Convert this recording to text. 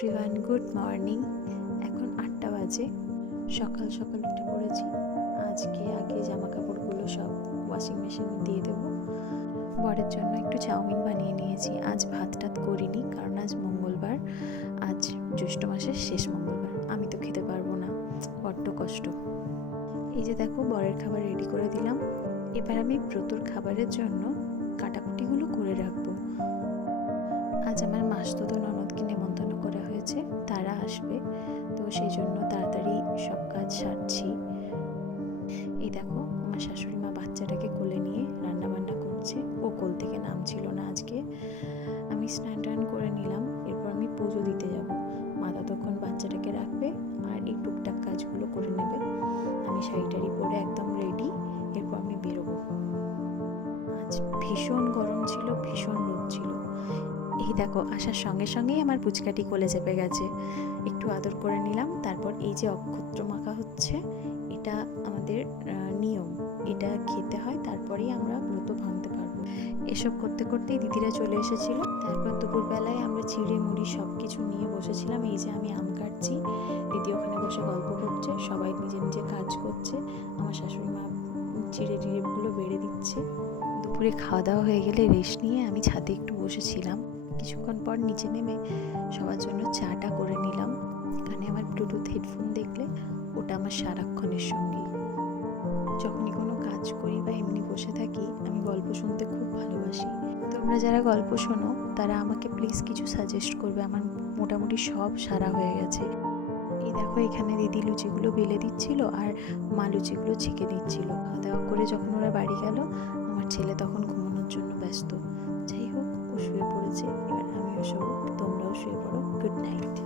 Everyone, good morning. এখন 8টা বাজে। সকাল সকাল উঠে পড়েছি। আজকে আগে জামা কাপড়গুলো সব ওয়াশিং মেশিনে দিয়ে দেবো। বরের জন্য একটু চাউমিন বানিয়ে নিয়েছি। আজ ভাত টাত করিনি, কারণ আজ মঙ্গলবার। আজ জ্যৈষ্ঠ মাসের শেষ মঙ্গলবার। আমি তো খেতে পারবো না, বড্ড কষ্ট। এই যে দেখো, বরের খাবার রেডি করে দিলাম। এবার আমি ব্রতর খাবারের জন্য কাটাকুটিগুলো করে রাখবো। আজ আমার মাসতুতো ননদকে নেমন্তন্ন করা হয়েছে, তারা আসবে, তো সেই জন্য তাড়াতাড়ি সব কাজ সারছি। এই দেখো, আমার শাশুড়ি মা বাচ্চাটাকে কোলে নিয়ে রান্না বান্না করছে। ও কোল থেকে নামছিল না আজকে। আমি স্নান টান করে নিলাম। এরপর আমি পুজো দিতে যাব। মা ততক্ষণ বাচ্চাটাকে রাখবে আর এই টুকটাক কাজগুলো করে নেবে। আমি শাড়ি টাড়ি পরে একদম রেডি। এরপর আমি বেরোবো। আজ ভীষণ গরম ছিল, ভীষণ রোদ ছিল। এই দেখো, আসার সঙ্গে সঙ্গেই আমার পুচকাটি কোলে চেপে গেছে। একটু আদর করে নিলাম। তারপর এই যে অক্ষত্র মাখা হচ্ছে, এটা আমাদের নিয়ম। এটা খেতে হয়, তারপরেই আমরা ব্রত ভাঙতে পারবো। এসব করতে করতেই দিদিরা চলে এসেছিল। তারপর দুপুরবেলায় আমরা চিড়ে মুড়ি সব কিছু নিয়ে বসেছিলাম। এই যে আমি আম কাটছি, দিদি ওখানে বসে গল্প করছে, সবাই নিজে নিজে কাজ করছে। আমার শাশুড়ি মা চিড়ে টিড়েগুলো বেড়ে দিচ্ছে। দুপুরে খাওয়া দাওয়া হয়ে গেলে রেস্ট নিয়ে আমি ছাদে একটু বসেছিলাম। কিছুক্ষণ পর নিচে নেমে সবার জন্য চাটা করে নিলাম। এখানে আমার ব্লুটুথ হেডফোন দেখলে ওটা আমার সারাক্ষণের সঙ্গী। যখনই কোনো কাজ করি বা এমনি বসে থাকি, আমি গল্প শুনতে খুব ভালোবাসি। তোমরা যারা গল্প শোনো তারা আমাকে প্লিজ কিছু সাজেস্ট করবে। আমার মোটামুটি সব সারা হয়ে গেছে। এই দেখো, এখানে দিদি লুচিগুলো বেলে দিচ্ছিল আর মা লুচিগুলো ছেঁকে দিচ্ছিল। খাওয়া দাওয়া করে যখন ওরা বাড়ি গেল, আমার ছেলে তখন ঘুমানোর জন্য ব্যস্ত। যাই হোক, ও শুয়ে পড়েছে। এবার আমিও শোবো, তোমরাও শুয়ে পড়ো। Good night.